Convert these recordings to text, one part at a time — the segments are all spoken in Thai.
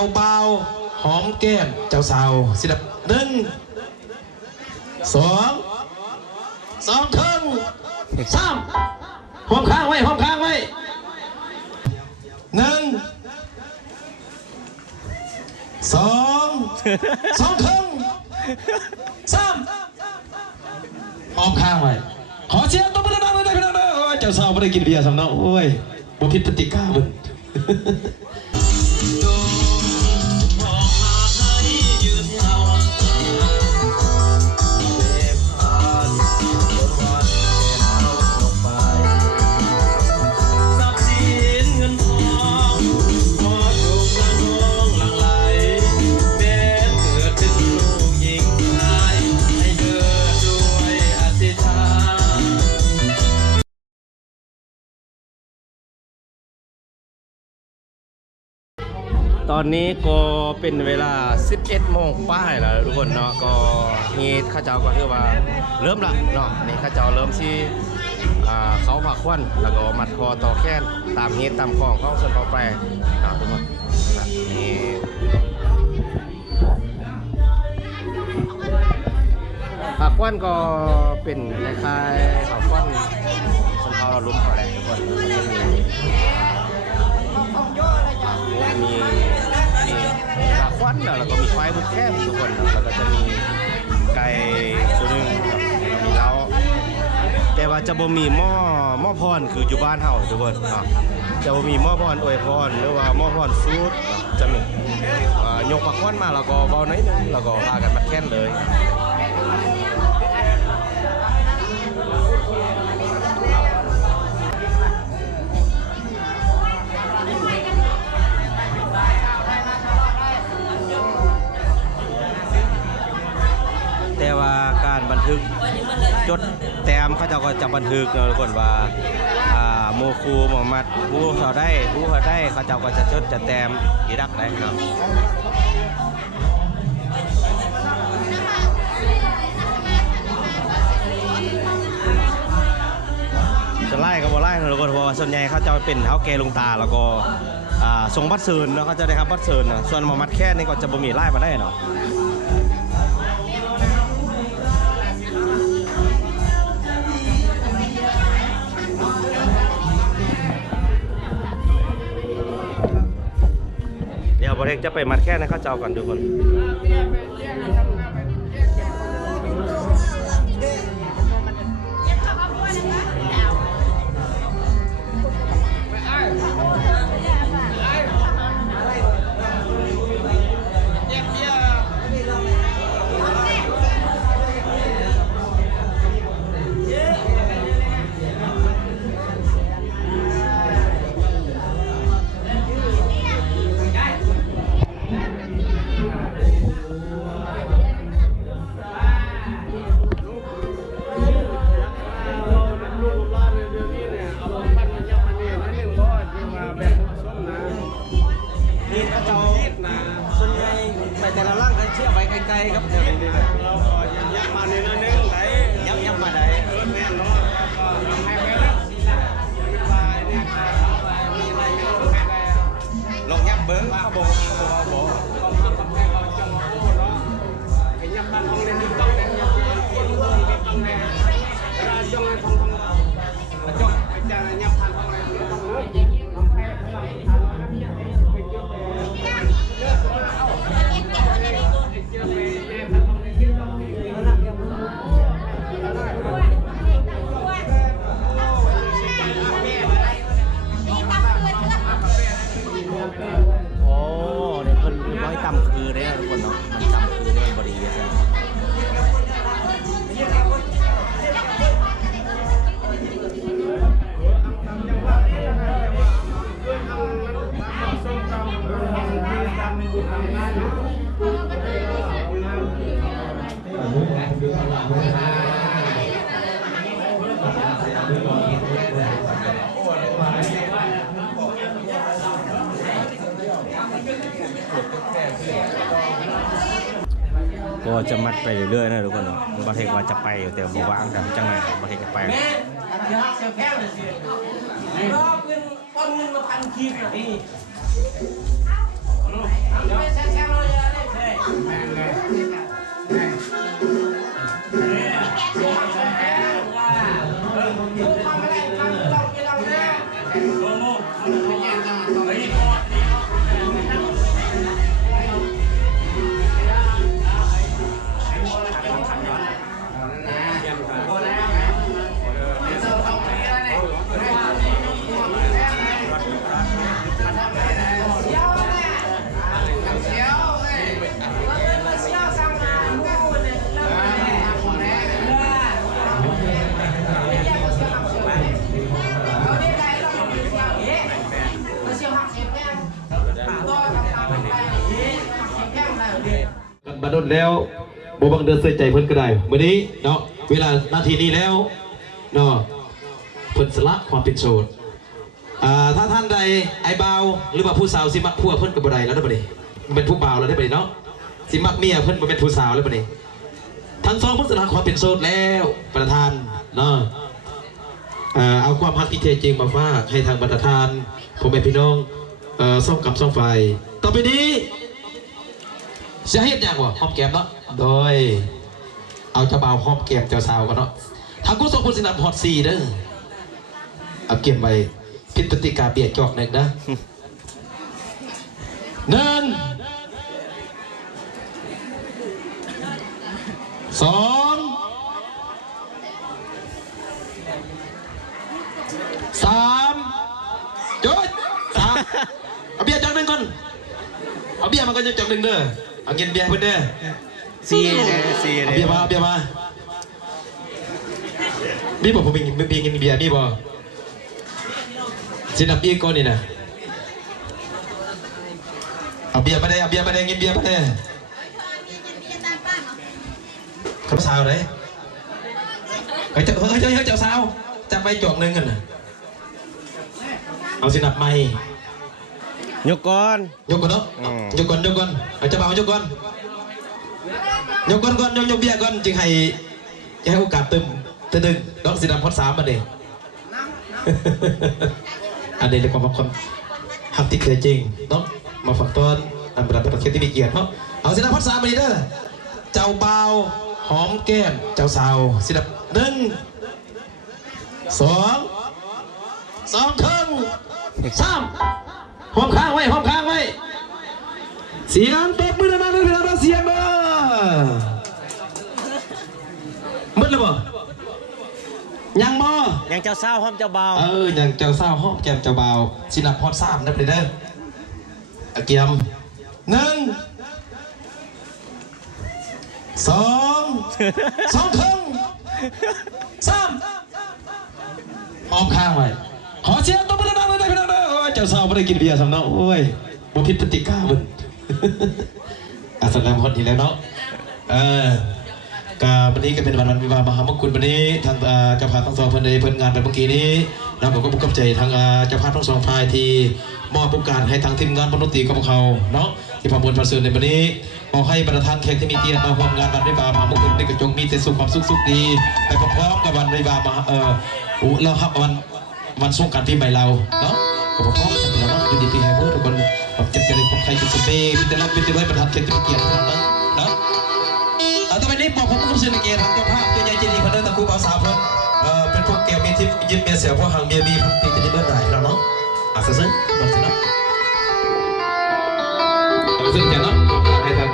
าเบาหอมแก้มเจ้าสาวสิดับหนึ่งสองเทิงสามห้องข้างไว้หนึ่งสองเทิงสามห้องข้างไว้ขอเสียงตัวดังๆเลยพี่น้องโอ้ยเจ้าสาวไม่ได้กินเบียร์สำเนาโอ้ยบ่ผิดปฏิกาเบิ่งตอนนี้ก็เป็นเวลา 11 โมงป้ายแล้วทุกคนเนาะก็ฮีทข้าเจ้าก็คือว่าเริ่มละเนาะนี่ข้าเจ้าเริ่มที่เขาผักควันแล้วก็มัดคอต่อแค้นตามฮีทตามคลองเขาส่วนต่อไปนะทุกคนนะนี่ผักควันก็เป็นคล้ายๆผักควันชนเผ่าเราลุ้มเขาแหละทุกคนมีตาควันแล้วก็มีควายบุกแคบทุกคนแล้วก็จะมีไก่ตัวนึงมีเล้าแต่ว่าจะบ่มีหม้อพรคืออยู่บ้านเฮาทุกคนจะบ่มีหม้อพรอวยพรหรือว่าหม้อพรฟูดจะมียกปากควันมาแล้วก็เบาหน่อยนึงแล้วก็พากันมัดแค้นเลยแต่ว่าการบันทึกจดแต้มเขาเจ้าก็จะบันทึกนะทุกคนว่าโมคูหมอมัดผู้เขาได้เขาเจ้าก็จะจดจะแต้มอีรักได้ครับจะไล่ก็บ่ไล่นะทุกคนเพราะว่าส่วนใหญ่เขาจะเป็นเท้าแกลงตาแล้วก็ส่งบัตรเซิร์นแล้วเขาจะได้ครับบัตรเซิร์นส่วนหมอมัดแค่นี้ก็จะบ่มีไล่มาได้เนาะเดี๋ยวบริเวณจะไปมัดแค่ในข้าวเจ้าก่อนทุกคนแต่ละร่างกันเชื่อไปไกลๆครับเดี๋ยวนี้เราก็ยับมาในนั้นนึงไหนยับมาได้แม่นเนาะก็ทำให้ไปแล้วไปเนี่ยมีอะไรไม่รู้แค่ลองยับเบิ้งเขาบอกต้องทำกับแม่เขาจังโอ้เนาะไอ้ยับบ้านห้องเนี่ยต้องแดงยับคนเมืองต้องแดงเราจ้องให้ทองจ้องไปจ้างยับพันห้องเนี่ยต้องเลิกทำแพ้ทำไปเยอะเยอะโอ้เดี๋ยวเพิ่นร้อยต่ำคือได้ทุกคนเนาะมันต่ำคือได้บริเวณก็จะมัดไปเรื่อยๆนะทุกคนเนาะบางทีว่าจะไปอยู่แต่บ่ว่างกันจังไหนบางทีก็ไปเ โดนแล้วบ่บังเดินเสียใจเพิ่นก็ได้มื้อนี้เนาะเวลานาทีนี้แล้วเนาะเพิ่นสละความเป็นโสดถ้าท่านใดไอ้บ่าวหรือว่าผู้สาวสิมักผัวเพิ่นก็บ่ได้แล้วได้บ่นี่มันเป็นผู้บ่าวแล้วได้บ่นี่เนาะสิมักเมียเพิ่นบ่เป็นผู้สาวแล้วบ่นี่ทั้งสองเพิ่นสละความเป็นโสดแล้วประธานเนาะเอาความฮักที่แท้จริงมาฝากให้ทางประธานพ่อแม่พี่น้องซ่องกับซ่องไฟต่อไปนี้จะให้อย่างวะหอมแก้มเนาะโดยเอาเจ้าบ่าวหอมแก้มเจ้าสาวกันเนาะทางกุศลพุทธินันฮอตซีเด้อเอาเก็บไว้พิปฏิกาเบียดจอกหนึ่งนะ1 2 3จุด3เอาเบียร์จอกหนึ่งก่อนเอาเบียร์มาก่อนจอกหนึ่งเด้อเอาเงินเบียร์เพื่อนเด้อซีเลยซีเลย เบียร์มามีบอกผมไม่มีเงินเบียร์มีบอกสินับเบียร์ก่อนนี่นะเอาเบียร์มาได้เงินเบียร์มาได้ข้าวสาวเลยเฮ้ยเจ้าสาวจับไปจอกหนึ่งกันนะเอาสินับไม่ยกก่อนเนาะยกก่อนเอาเจ้าบ่าวยกก่อนยกเบียร์ก่อนจึงให้โอกาสตึงดอกสีดำพอด3มาเด็อันนี้เรียกว่าความหักที่เกิดจริงเนาะมาฝักต้นอันเป็นประเทศที่มีเกียรติเนาะเอาสีดำพอด3มาดีเด้อเจ้าบ่าวหอมแก้มเจ้าสาวสีดำ1 2 ครึ่ง 3หอมข้างไว้เสียงตบมือดังๆเลยพี่น้องเสียงเด้อมืดเลยบ่ยังบ่ยังเจ้าสาวหอมเจ้าบ่าวยังเจ้าสาวหอมแก้มเจ้าบ่าวสินับฮอด3นับเลยเด้อเกียม1 2 ครึ่ง 3หอมข้างไว้ขอเสียงตบมือดังๆเลยพี่น้องเด้อเจ้าสาวไม่ได้กินเบียร์สำเนาโอ้ยบ่ผิดพฤติกรรมมึงแสดงคนอีกแล้วเนาะวันนี้ก็เป็นวันวิวาห์มหามงคลวันนี้ทางเจ้าภาพทั้งสองเพิ่นงานไปเมื่อกี้นี้เราก็บุกกับใจทางเจ้าภาพทั้งสองฝ่ายที่มอบโอกาสให้ทางทีมงานบรรลุตีกับเขาเนาะที่พามวลประเสริฐในวันนี้ขอให้ประธานแขกที่มีเกียรติมาร่วมงานวันวิวาห์มหามงคลในกระจงมีแต่สุขความสุขดีไปพร้อมๆกับวันวิวาห์เราครับวันสงกรานต์ปีใหม่เราเนาะก็พร้อมกันแล้วเนาะอยู่ดีปีให้เพื่อทุกคนแบบเจ็บใจความใครจะสุดเบย์แต่เราเป็นตัวประธานแขกที่มีเกียรติเนาะต่อไปนี้บอกผมผู้สื่อเกียรติทางเจ้าภาพเจ้าใหญ่เจดีคนเดินตะคูบ่าวสาวเพิ่นเป็นพวกแก้วมีทิพย์ยิ้มเมียเสียวพวกหางเมียบีพันปีจะได้เมื่อไหร่เราเนาะซึ้งมันสิเนาะซึ้งแกเนาะให้ทาง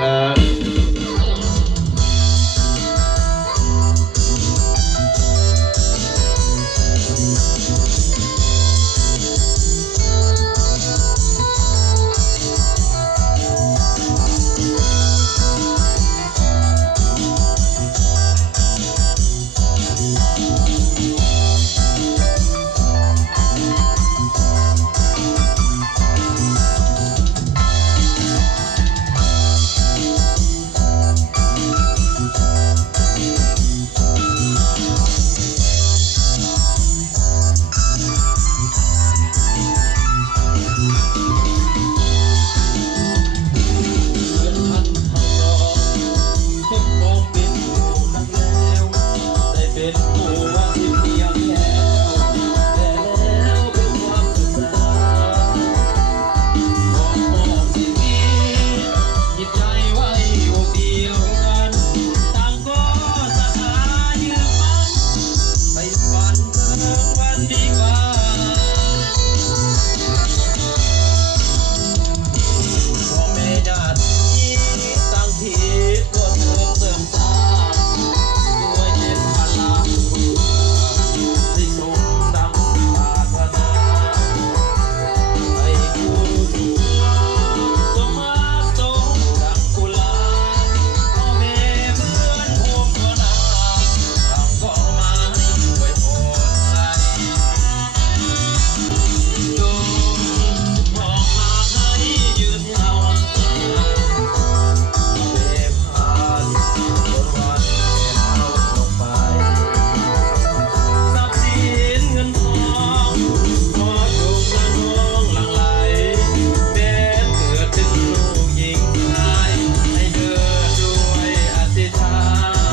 หญิงชายให้เดินด้วยอธิษฐา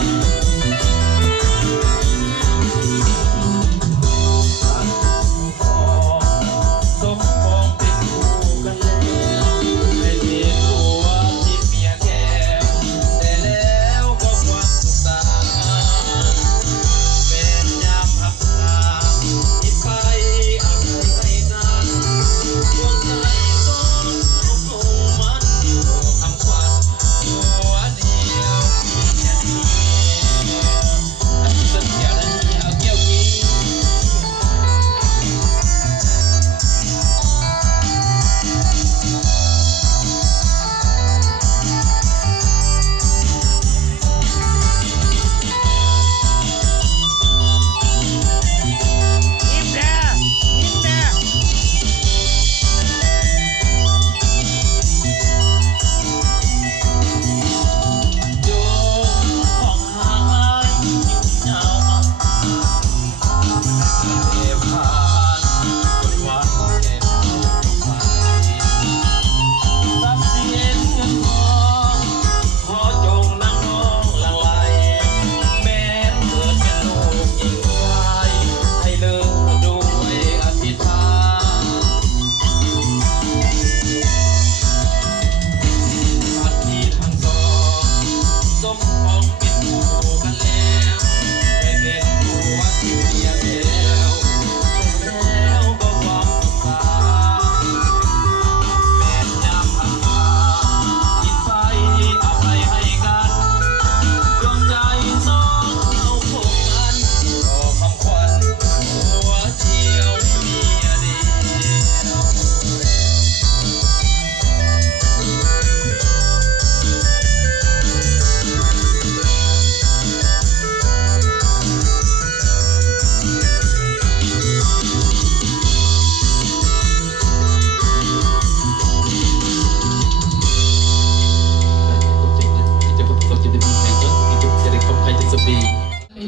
นสมปองเป็นคู่กันแล้วให้เมียผัวที่เมียแก่แต่แล้วก็ความสุขตาเป็นยามหักหาที่ไปอภัยให้กันดวงใจสองคงมันโอ้คำขวัญหัวเดียวเมียเดียวอันนี้สัญญาณเอาเกี่ยวกี้ ยิ้มแน่ยิ้มแน่ โยมของหายยิ่งยาวเก็บผ่านจนวันเก็บไปทรัพย์สินเงินทองขอจงนั่งน้องหลังไหลแม้เกิดเป็นลูกหญิงชายให้เลิกด้วยอธิษฐาน พันที่ทั้งสองสมปองเป็นคู่กันแล้วไปเป็นผัวที่เมียแล้วแล้วก็ความสุขตาแม่ยามหักมาคิดไปอภัยให้กันดวงใจสองเราคงมันรอคำขวัญหัวเดียวเมียเดียว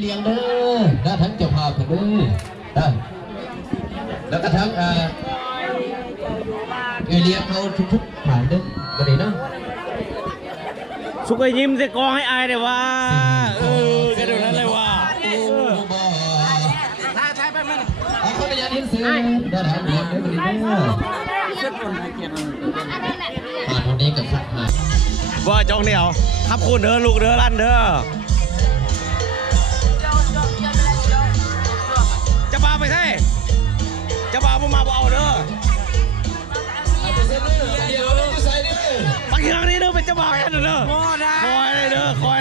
เลี้ยงเด้อได้ทั้งเจ้าภาพกันเด้อได้แล้วก็ทั้งเลี้ยงเขาทุกๆผ่านเด้อก็ดีเนาะ สุกยิ้มใส่กองให้อายเลยว่าแค่เดี๋ยวนั้นเลยว่าถ่ายไปมัน เขาไปยันหินเสือได้ทั้งเลี้ยงเด้อก็ดีเด้อผ่านวันนี้กับสัตว์ผ่าน ว่าจองเหนียวทับคุณเด้อลูกเด้อลั่นเด้อจะพาไปใช่จะพาผมมาเอาเด้อปักเฮืองนี่เด้อเป็นเจ้าบ่าวกันเด้อคอยเลยเด้อคอย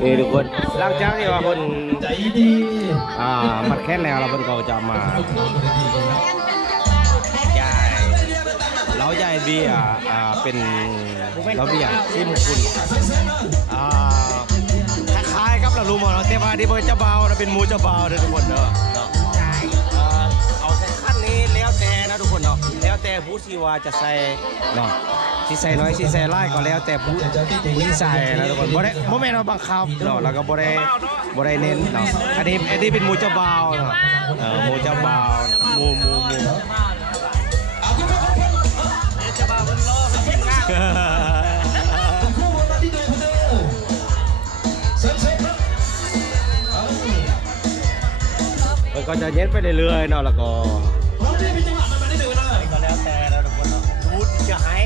นี่ทุกคนหลังจากที่ว่าคน ใจดี มัดแค่แล้วเราเพิ่นก็จะมาใหญ่แล้วใหญ่เบียร์เป็นแล้วเบียร์ที่มงคลคล้ายๆกับเรารู้มั้งเนาะแต่ว่าที่เป็นเจ้าบ่าวนะเป็นหมูเจ้าบ่าวเด้อทุกคนเนาะเอาใส่ขั้นนี้แล้วแต่นะทุกคนเนาะแล้วแต่ผู้ที่ว่าจะใส่เนาะที่ใส่น้อยที่ใส่ไล่ก็แล้วแต่ผู้ที่ใส่นะทุกคนบ่ได้บ่แม่นว่าบังคับเนาะแล้วก็บ่ได้เน้นเนาะอันนี้เป็นหมูเจ้าบ่าวเนาะหมูเจ้าบ่าวหมูมันก็จะเย็นไปเรื่อยๆเนาะแล้วก็ก็แล้วแต่นะทุกคนเนาะพูดที่จะให้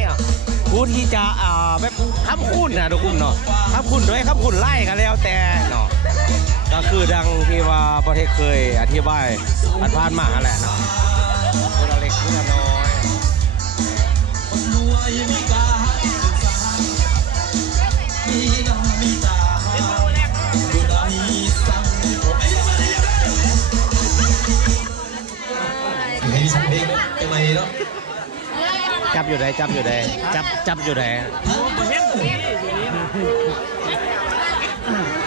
พูดที่จะแบบคำคุณนะทุกคนเนาะคำคุณด้วยคำคุณไล่กันแล้วแต่เนาะก็คือดังที่ว่าประเทศเคยอธิบายผ่านมาแหละเนาะคนเล็กคนน้อยจับอยู่ไหนจับอยู่ไหนจับอยู่ไหน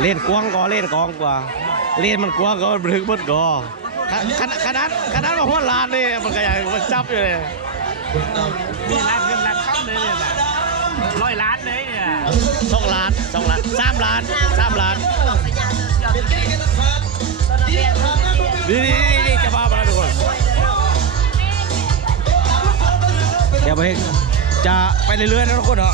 เล่นกว้างก็เล่นกองกว่าเล่นมันกว้างก็มันลึกมันก็ขนาดว่าหัวล้านนี่มันก็ยังมันจับอยู่เลยมีล้านเงินล้านเข้าเลยเนี่ย100 ล้านเลยเนี่ย2 ล้าน3 ล้านนี่จะพามาแล้วทุกคน ไปจะไปเรื่อยๆนะทุกคนเนาะ